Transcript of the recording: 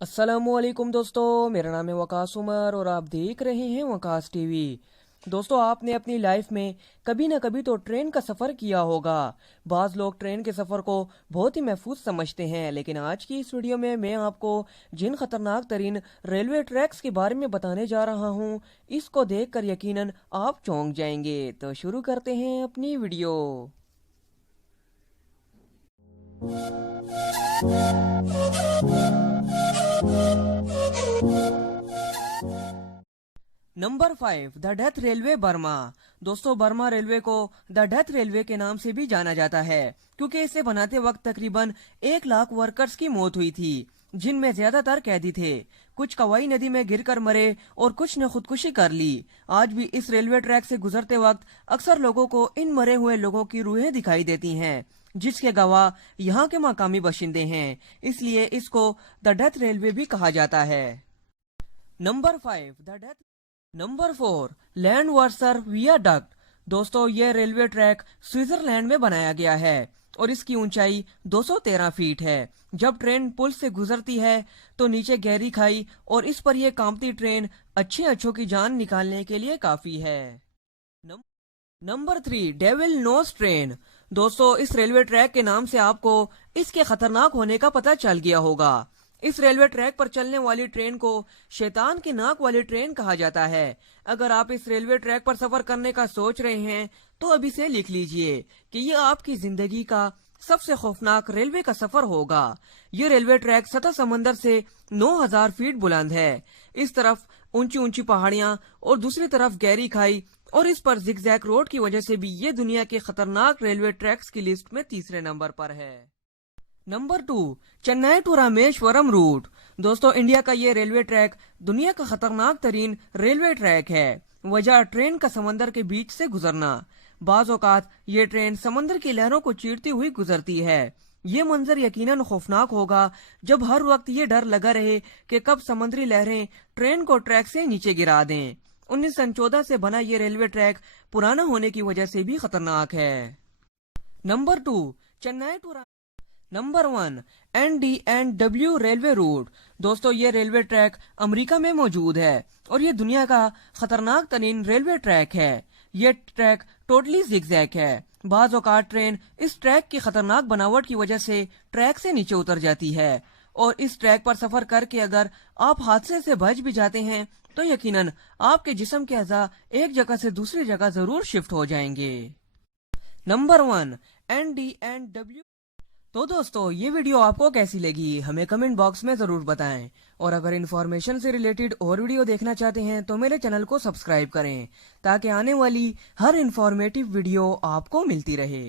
अस्सलामुअलैकुम दोस्तों, मेरा नाम है वकास उमर और आप देख रहे हैं वकास टीवी। दोस्तों, आपने अपनी लाइफ में कभी न कभी तो ट्रेन का सफ़र किया होगा। बाज़ लोग ट्रेन के सफ़र को बहुत ही महफूज समझते हैं, लेकिन आज की इस वीडियो में मैं आपको जिन खतरनाक तरीन रेलवे ट्रैक्स के बारे में बताने जा रहा हूँ, इसको देखकर यकीनन आप चौंक जाएंगे। तो शुरू करते हैं अपनी video. Number 5, the death railway Burma. दोस्तों, बर्मा रेलवे को द डेथ रेलवे के नाम से भी जाना जाता है क्योंकि इसे बनाते वक्त तकरीबन 1 लाख वर्कर्स की मौत हुई थी, जिनमें ज्यादातर कैदी थे। कुछ कवाई नदी में गिरकर मरे और कुछ ने खुदकुशी कर ली। आज भी इस रेलवे ट्रैक से गुजरते वक्त अक्सर लोगों को इन मरे हुए लोगों की रूहें दिखाई देती हैं, जिसके गवाह यहाँ के मकामी बाशिंदे हैं। इसलिए इसको द डेथ रेलवे भी कहा जाता है। Number 5, the death. Number 4, land वर्सर viaduct. दोस्तों, यह रेलवे ट्रैक स्विट्जरलैंड में बनाया गया है और इसकी ऊंचाई 213 फीट है। जब ट्रेन पुल से गुजरती है तो नीचे गहरी खाई और इस पर यह कांपती ट्रेन अच्छों की जान निकालने के लिए काफी है। Number 3, devil nose train. दोस्तों, इस रेलवे ट्रैक के नाम से आपको इसके खतरनाक होने का पता चल गया होगा। इस रेलवे ट्रैक पर चलने वाली ट्रेन को शैतान की नाक वाली ट्रेन कहा जाता है। अगर आप इस रेलवे ट्रैक पर सफर करने का सोच रहे हैं तो अभी से लिख लीजिए कि ये आपकी जिंदगी का सबसे खौफनाक रेलवे का सफर होगा। ये रेलवे ट्रैक सतह समंदर से 9000 फीट बुलंद है। इस तरफ ऊंची ऊंची पहाड़ियां और दूसरी तरफ गहरी खाई और इस पर जिगजैग रोड की वजह से भी ये दुनिया के खतरनाक रेलवे ट्रैक्स की लिस्ट में तीसरे नंबर पर है। Number 2, Chennai to Rameswaram route. दोस्तों, इंडिया का ये रेलवे ट्रैक दुनिया का खतरनाक तरीन रेलवे ट्रैक है। वजह ट्रेन का समंदर के बीच से गुजरना। बाज औकात ये ट्रेन समंदर की लहरों को चीरती हुई गुजरती है। ये मंजर यकीनन खौफनाक होगा जब हर वक्त ये डर लगा रहे कि कब समुद्री लहरें ट्रेन को ट्रैक से नीचे गिरा दें। 1914 से बना ये रेलवे ट्रैक पुराना होने की वजह से भी खतरनाक है। Number 2, Chennai to. Number 1, NDNW railway route. दोस्तों, ये रेलवे ट्रैक अमेरिका में मौजूद है और ये दुनिया का खतरनाक तरीन रेलवे ट्रैक है। ये ट्रैक टोटली जिगजैग है। बाज औकात ट्रेन इस ट्रैक की खतरनाक बनावट की वजह से ट्रैक से नीचे उतर जाती है और इस ट्रैक पर सफर करके अगर आप हादसे से बच भी जाते हैं तो यकीनन आपके जिस्म के अज़ा एक जगह से दूसरी जगह जरूर शिफ्ट हो जाएंगे। Number 1, NDNW। तो दोस्तों, ये वीडियो आपको कैसी लगी हमें कमेंट बॉक्स में जरूर बताएं और अगर इन्फॉर्मेशन से रिलेटेड और वीडियो देखना चाहते हैं तो मेरे चैनल को सब्सक्राइब करें ताकि आने वाली हर इन्फॉर्मेटिव वीडियो आपको मिलती रहे।